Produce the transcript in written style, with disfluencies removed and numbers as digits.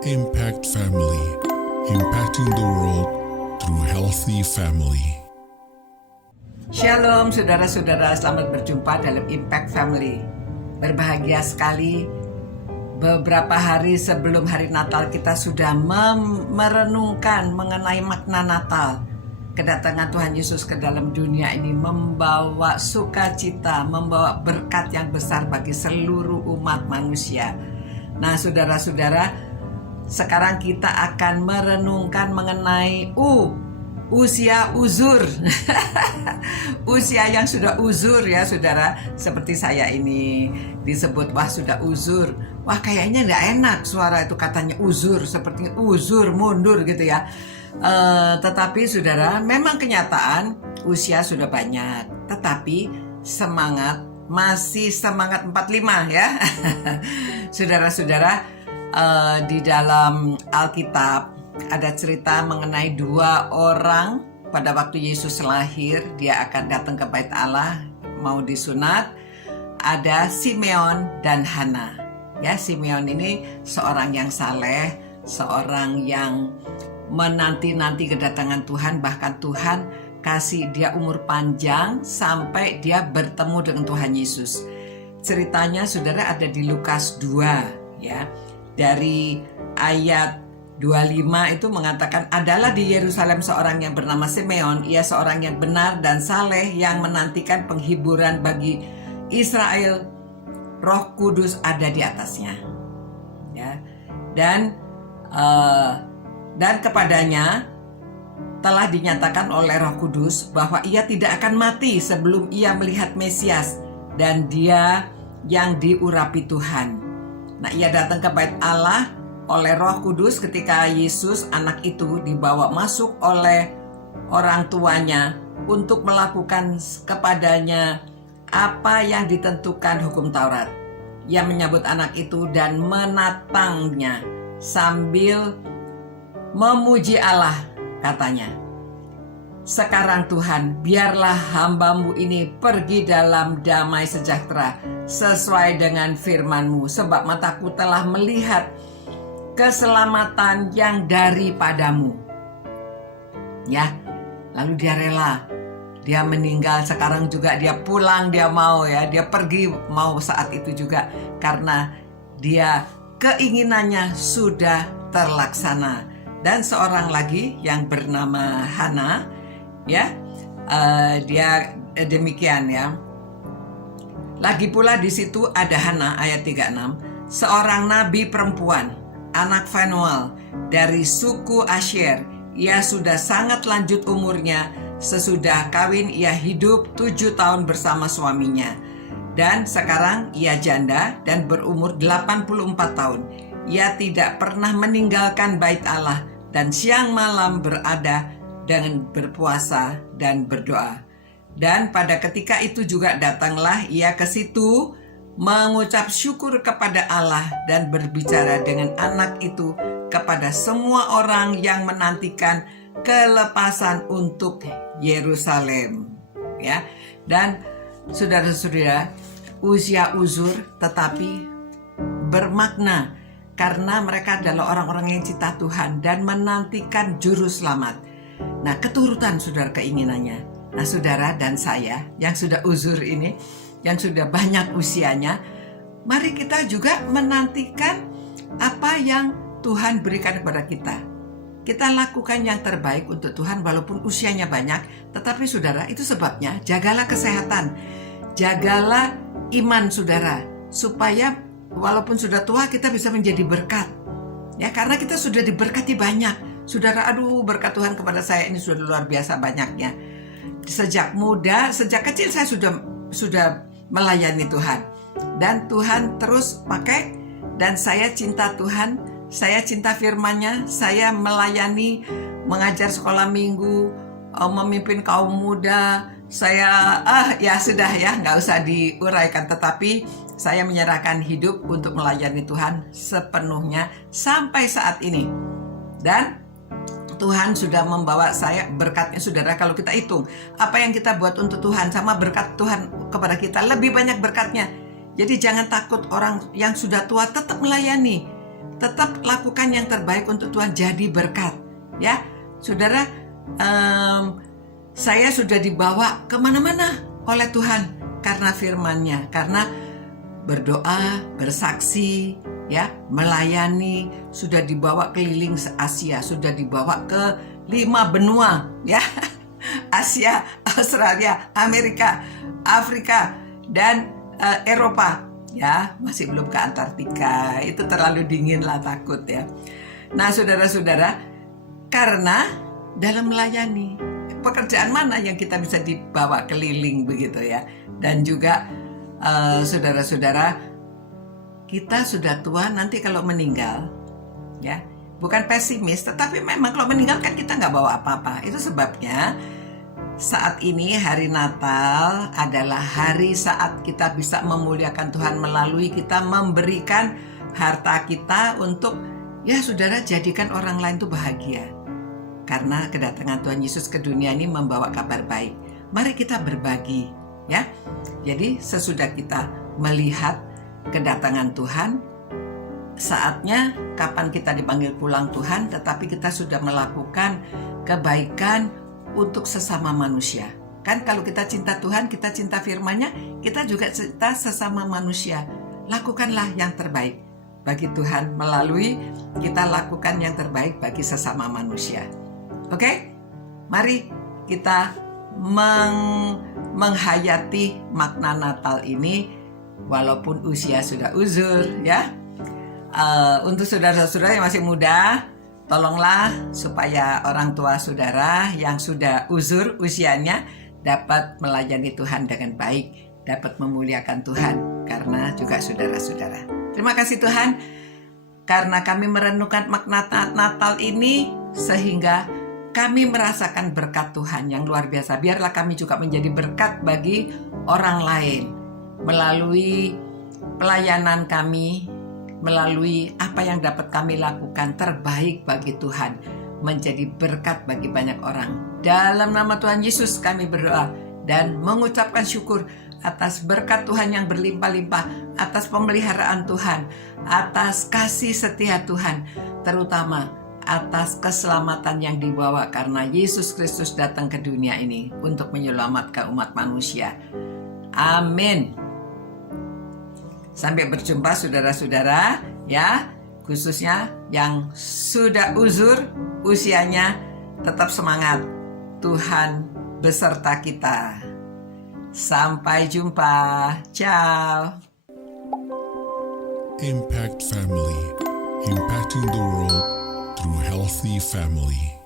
Impact Family, impacting the world through healthy family. Shalom saudara-saudara, selamat berjumpa dalam Impact Family. Berbahagia sekali, beberapa hari sebelum hari Natal kita sudah merenungkan mengenai makna Natal. Kedatangan Tuhan Yesus ke dalam dunia ini membawa sukacita, membawa berkat yang besar bagi seluruh umat manusia. Nah saudara-saudara, sekarang kita akan merenungkan mengenai usia uzur. Usia yang sudah uzur ya saudara. Seperti saya ini disebut wah sudah uzur. Wah kayaknya gak enak suara itu katanya uzur. Seperti uzur mundur gitu ya. Tetapi saudara, memang kenyataan usia sudah banyak. Tetapi semangat masih semangat 45 ya. Saudara-saudara, di dalam Alkitab ada cerita mengenai dua orang pada waktu Yesus lahir. Dia akan datang ke bait Allah mau disunat. Ada Simeon dan Hana. Ya, Simeon ini seorang yang saleh, seorang yang menanti-nanti kedatangan Tuhan. Bahkan Tuhan kasih dia umur panjang sampai dia bertemu dengan Tuhan Yesus. Ceritanya saudara ada di Lukas 2 ya. Dari ayat 25 itu mengatakan, adalah di Yerusalem seorang yang bernama Simeon. Ia seorang yang benar dan saleh yang menantikan penghiburan bagi Israel. Roh Kudus ada di atasnya. Ya. Dan kepadanya telah dinyatakan oleh Roh Kudus bahwa ia tidak akan mati sebelum ia melihat Mesias dan dia yang diurapi Tuhan. Nah, ia datang ke bait Allah oleh Roh Kudus ketika Yesus anak itu dibawa masuk oleh orang tuanya untuk melakukan kepadanya apa yang ditentukan hukum Taurat. Ia menyambut anak itu dan menatangnya sambil memuji Allah, katanya. Sekarang Tuhan, biarlah hamba-Mu ini pergi dalam damai sejahtera sesuai dengan firman-Mu, sebab mataku telah melihat keselamatan yang daripadamu. Ya, lalu dia rela. Dia meninggal, sekarang juga dia pulang, dia mau ya, dia pergi mau saat itu juga karena dia keinginannya sudah terlaksana. Dan seorang lagi yang bernama Hana, ya, dia demikian ya. Lagi pula di situ ada Hana ayat 36, seorang nabi perempuan, anak Fanuel dari suku Asher. Ia sudah sangat lanjut umurnya. Sesudah kawin ia hidup 7 tahun bersama suaminya. Dan sekarang ia janda dan berumur 84 tahun. Ia tidak pernah meninggalkan bait Allah dan siang malam berada dengan berpuasa dan berdoa. Dan pada ketika itu juga datanglah ia ke situ mengucap syukur kepada Allah dan berbicara dengan anak itu kepada semua orang yang menantikan kelepasan untuk Yerusalem. Ya. Dan saudara-saudara, usia uzur tetapi bermakna karena mereka adalah orang-orang yang cinta Tuhan dan menantikan juru selamat. Nah, keturutan saudara keinginannya. Nah, saudara dan saya yang sudah uzur ini, yang sudah banyak usianya, mari kita juga menantikan apa yang Tuhan berikan kepada kita. Kita lakukan yang terbaik untuk Tuhan walaupun usianya banyak, tetapi saudara, itu sebabnya jagalah kesehatan, jagalah iman saudara, supaya walaupun sudah tua kita bisa menjadi berkat. Ya, karena kita sudah diberkati banyak. Saudara, aduh berkat Tuhan kepada saya ini sudah luar biasa banyaknya. Sejak muda, sejak kecil saya sudah melayani Tuhan. Dan Tuhan terus pakai, dan saya cinta Tuhan, saya cinta firman-Nya, saya melayani, mengajar sekolah minggu, memimpin kaum muda. Saya, ya sudah ya, nggak usah diuraikan. Tetapi saya menyerahkan hidup untuk melayani Tuhan sepenuhnya sampai saat ini. Dan Tuhan sudah membawa saya, berkatnya saudara, kalau kita hitung apa yang kita buat untuk Tuhan sama berkat Tuhan kepada kita, lebih banyak berkatnya. Jadi jangan takut, orang yang sudah tua tetap melayani. tetap lakukan yang terbaik untuk Tuhan, jadi berkat. Ya, saudara, saya sudah dibawa kemana-mana oleh Tuhan karena firman-Nya, karena berdoa, bersaksi, ya, melayani, sudah dibawa keliling Asia, sudah dibawa ke 5 benua, ya, Asia, Australia, Amerika, Afrika, dan Eropa, ya, masih belum ke Antartika, itu terlalu dingin lah, takut ya. Nah, saudara-saudara, karena dalam melayani, pekerjaan mana yang kita bisa dibawa keliling begitu ya, dan juga saudara-saudara, kita sudah tua, nanti kalau meninggal, ya, bukan pesimis, tetapi memang kalau meninggal kan kita nggak bawa apa-apa. Itu sebabnya saat ini hari Natal adalah hari saat kita bisa memuliakan Tuhan melalui kita memberikan harta kita untuk, ya saudara, jadikan orang lain itu bahagia. Karena kedatangan Tuhan Yesus ke dunia ini membawa kabar baik. Mari kita berbagi, ya. Jadi sesudah kita melihat kedatangan Tuhan, saatnya kapan kita dipanggil pulang Tuhan, tetapi kita sudah melakukan kebaikan untuk sesama manusia. Kan kalau kita cinta Tuhan, kita cinta firman-Nya, kita juga cinta sesama manusia. Lakukanlah yang terbaik bagi Tuhan melalui kita lakukan yang terbaik bagi sesama manusia. Oke? Mari kita menghayati makna Natal ini walaupun usia sudah uzur, ya. Untuk saudara-saudara yang masih muda, tolonglah supaya orang tua saudara yang sudah uzur usianya dapat melayani Tuhan dengan baik, dapat memuliakan Tuhan karena juga saudara-saudara. Terima kasih Tuhan karena kami merenungkan makna Natal ini sehingga kami merasakan berkat Tuhan yang luar biasa. Biarlah kami juga menjadi berkat bagi orang lain melalui pelayanan kami, melalui apa yang dapat kami lakukan terbaik bagi Tuhan, menjadi berkat bagi banyak orang. Dalam nama Tuhan Yesus kami berdoa dan mengucapkan syukur atas berkat Tuhan yang berlimpah-limpah, atas pemeliharaan Tuhan, atas kasih setia Tuhan, terutama atas keselamatan yang dibawa karena Yesus Kristus datang ke dunia ini untuk menyelamatkan umat manusia. Amin. Sampai berjumpa saudara-saudara, ya, khususnya yang sudah uzur usianya, tetap semangat. Tuhan beserta kita. Sampai jumpa. Ciao. Impact Family, impacting the world through healthy family.